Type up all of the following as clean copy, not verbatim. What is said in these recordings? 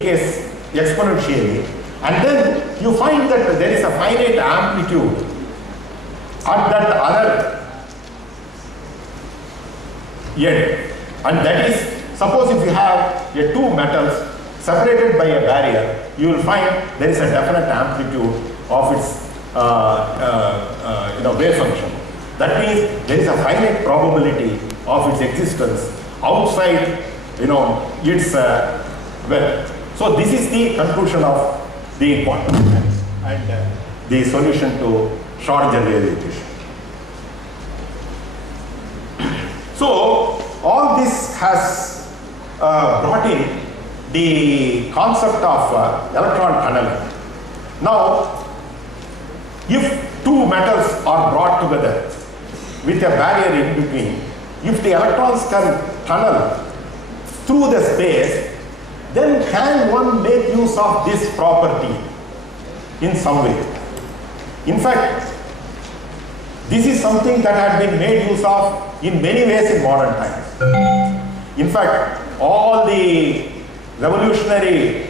case exponentially, and then you find that there is a finite amplitude at that other end, and that is, suppose if you have two metals separated by a barrier, you will find there is a definite amplitude of its wave function. That means there is a finite probability of its existence outside its well. So this is the conclusion of the quantum mechanics and the solution to Schrödinger wave equation. So all this has brought in the concept of electron tunneling. Now, if two metals are brought together with a barrier in between, if the electrons can tunnel through the space, then can one make use of this property in some way? In fact, this is something that had been made use of in many ways in modern times. In fact, all the revolutionary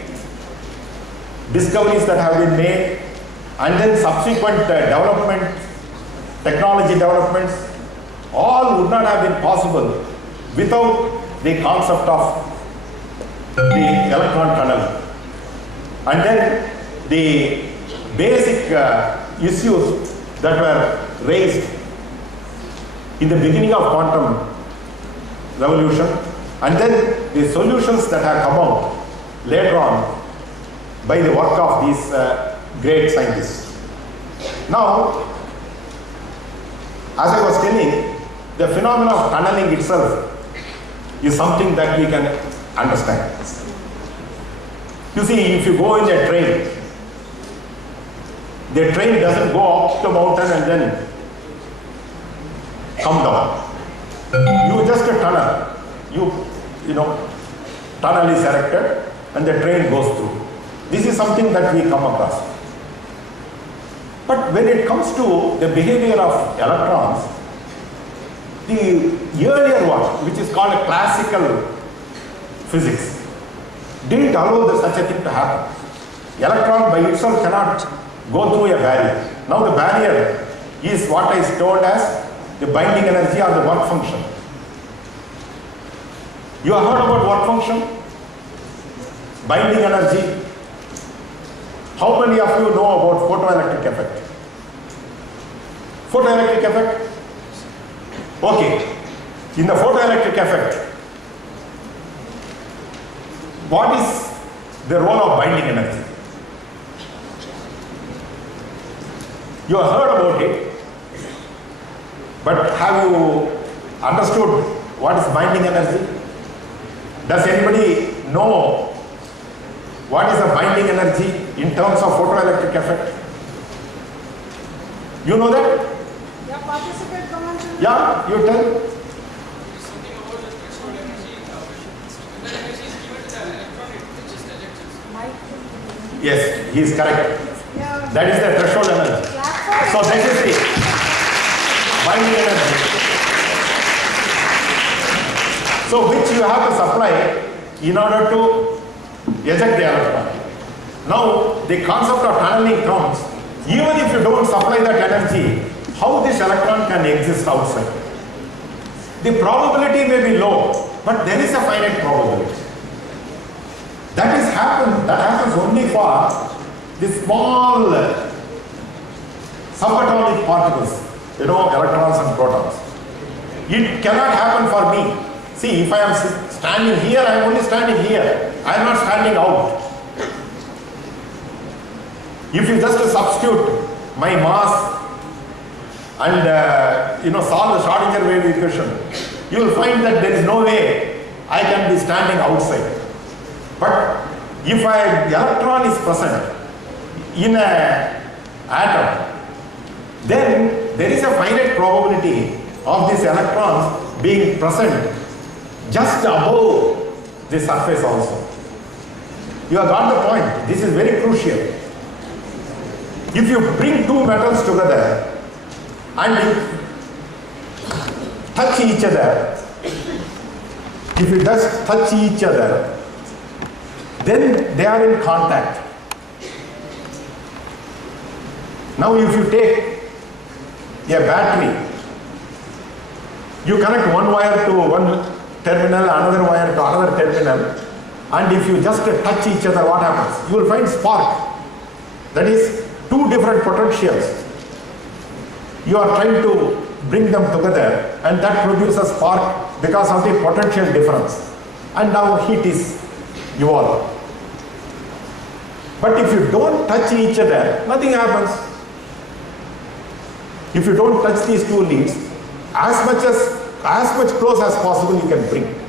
discoveries that have been made and then subsequent technology developments, all would not have been possible without the concept of the electron tunnel. And then the basic issues that were raised in the beginning of quantum revolution, and then the solutions that have come out later on by the work of these great scientists. Now, as I was telling, the phenomenon of tunneling itself is something that we can understand. You see, if you go in a train, the train doesn't go up the mountain and then come down. You just tunnel. Tunnel is erected and the train goes through. This is something that we come across. But when it comes to the behavior of electrons, the earlier one, which is called classical physics, didn't allow such a thing to happen. Electron by itself cannot go through a barrier. Now the barrier is what is told as the binding energy or the work function. You have heard about work function? Binding energy. How many of you know about photoelectric effect? Photoelectric effect? Okay. In the photoelectric effect, what is the role of binding energy? You have heard about it, but have you understood what is binding energy? Does anybody know what is the binding energy in terms of photoelectric effect? You know that? Yeah, participate comments. Yeah, you tell. Something about the threshold energy. When the energy is given to the electron, it just ejects. Yes, he is correct. Yeah. That is the threshold energy. So that is the binding energy. So which you have to supply in order to eject the electron. Now the concept of tunneling comes, even if you don't supply that energy, how this electron can exist outside? The probability may be low, but there is a finite probability. That happens only for the small subatomic particles, electrons and protons. It cannot happen for me. See, if I am standing here, I am only standing here. I am not standing out. If you just substitute my mass and solve the Schrödinger wave equation, you will find that there is no way I can be standing outside. But if an electron is present in an atom, then there is a finite probability of these electrons being present just above the surface also. You have got the point. This is very crucial. If you bring two metals together and touch each other, if it does touch each other, then they are in contact. Now if you take a battery, you connect one wire to one terminal, another wire to another terminal, and if you just touch each other, what happens? You will find spark. That is two different potentials. You are trying to bring them together, and that produces spark because of the potential difference. And now heat is evolved. But if you don't touch each other, nothing happens. If you don't touch these two leads, as much close as possible you can bring.